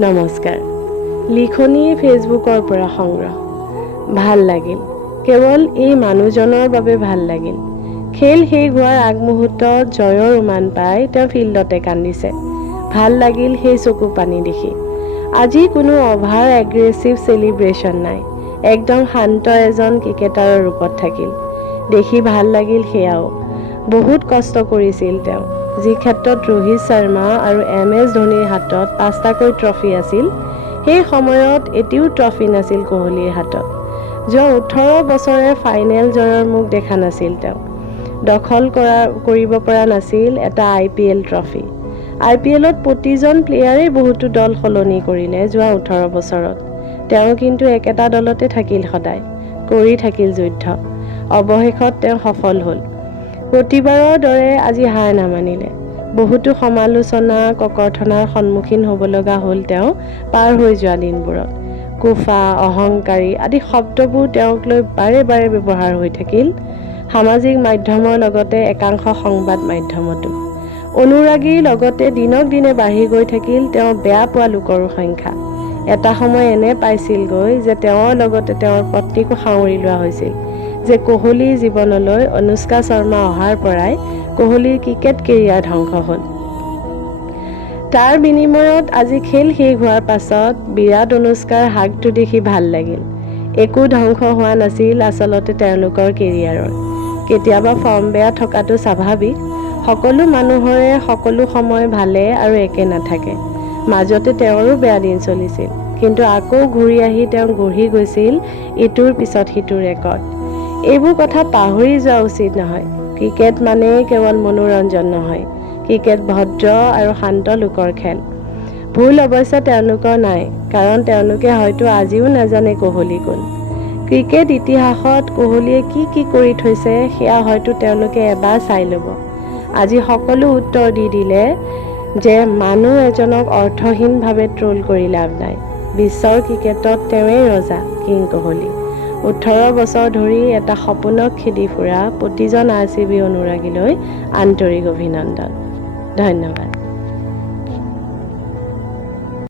নমস্কাৰ। লিখনি ফেচবুকৰ পৰা সংগ্ৰহ। ভাল লাগিল, কেৱল এই মানুহজনৰ বাবে ভাল লাগিল। খেল শেষ হোৱাৰ আগমুহূৰ্তত জয়ৰ উমান পাই তেওঁ ফিল্ডতে কান্দিছে। ভাল লাগিল সেই চকু পানী দেখি। আজি কোনো অভাৰ এগ্ৰেছিভ চেলিব্ৰেশ্যন নাই, একদম শান্ত এজন ক্ৰিকেটাৰৰ ৰূপত থাকিল। দেখি ভাল লাগিল সেয়াও। বহুত কষ্ট কৰিছিল তেওঁ। যি ক্ষেত্ৰত ৰোহিত শৰ্মা আৰু MS ধোনীৰ হাতত 5টাকৈ ট্ৰফি আছিল, সেই সময়ত এটিও ট্ৰফি নাছিল কোহলিৰ হাতত। যোৱা 18 বছৰে ফাইনেল জয়ৰ মুখ দেখা নাছিল তেওঁ। দখল কৰিব পৰা নাছিল এটা IPL ট্ৰফি। IPLত প্ৰতিজন প্লেয়াৰেই বহুতো দল সলনি কৰিলে যোৱা 18 বছৰত। তেওঁ কিন্তু একেটা দলতে থাকিল সদায়, কৰি থাকিল যুদ্ধ। অৱশেষত তেওঁ সফল হ'ল। প্ৰতিবাৰৰ দৰে আজি হাৰ নামানিলে। বহুতো সমালোচনা ককৰ্থনাৰ সন্মুখীন হ'ব লগা হ'ল তেওঁ পাৰ হৈ যোৱা দিনবোৰত। কুফা, অহংকাৰী আদি শব্দবোৰ তেওঁক লৈ বাৰে বাৰে ব্যৱহাৰ হৈ থাকিল সামাজিক মাধ্যমৰ লগতে একাংশ সংবাদ মাধ্যমতো। অনুৰাগীৰ লগতে দিনক দিনে বাঢ়ি গৈ থাকিল তেওঁ বেয়া পোৱা লোকৰো সংখ্যা। এটা সময় এনে পাইছিলগৈ যে তেওঁৰ লগতে তেওঁৰ পত্নীকো সাউৰি লোৱা হৈছিল যে কোহলিৰ জীৱনলৈ অনুষ্কা শৰ্মা অহাৰ পৰাই কোহলিৰ ক্ৰিকেট কেৰিয়াৰ ধ্বংস হ'ল। তাৰ বিনিময়ত আজি খেল শেষ হোৱাৰ পাছত বিৰাট অনুষ্কাৰ হাকটো দেখি ভাল লাগিল। একো ধ্বংস হোৱা নাছিল আচলতে তেওঁলোকৰ কেৰিয়াৰৰ। কেতিয়াবা ফৰ্ম বেয়া থকাটো স্বাভাৱিক। সকলো মানুহৰে সকলো সময় ভালে আৰু একে নাথাকে। মাজতে তেওঁৰো বেয়া দিন চলিছিল, কিন্তু আকৌ ঘূৰি আহি তেওঁ গঢ়ি গৈছিল ইটোৰ পিছত সিটোৰ ৰেকৰ্ড। এইবোৰ কথা পাহৰি যোৱা উচিত নহয়। ক্ৰিকেট মানেই কেৱল মনোৰঞ্জন নহয়, ক্ৰিকেট ভদ্ৰ আৰু শান্ত লোকৰ খেল। ভুল অৱশ্যে তেওঁলোকৰ নাই, কাৰণ তেওঁলোকে হয়তো আজিও নাজানে কোহলি কোন। ক্ৰিকেট ইতিহাসত কোহলিয়ে কি কি কৰি থৈছে সেয়া হয়তো তেওঁলোকে এবাৰ চাই ল'ব। আজি সকলো উত্তৰ দি দিলে যে মানুহ এজনক অৰ্থহীনভাৱে ট্ৰল কৰি লাভ নাই। বিশ্বৰ ক্ৰিকেটত তেওঁৱেই ৰজা, কিং কোহলি। 18 বছৰ ধৰি এটা সপোনক খেদি ফুৰা প্ৰতিজন RCB অনুৰাগীলৈ আন্তৰিক অভিনন্দন। ধন্যবাদ।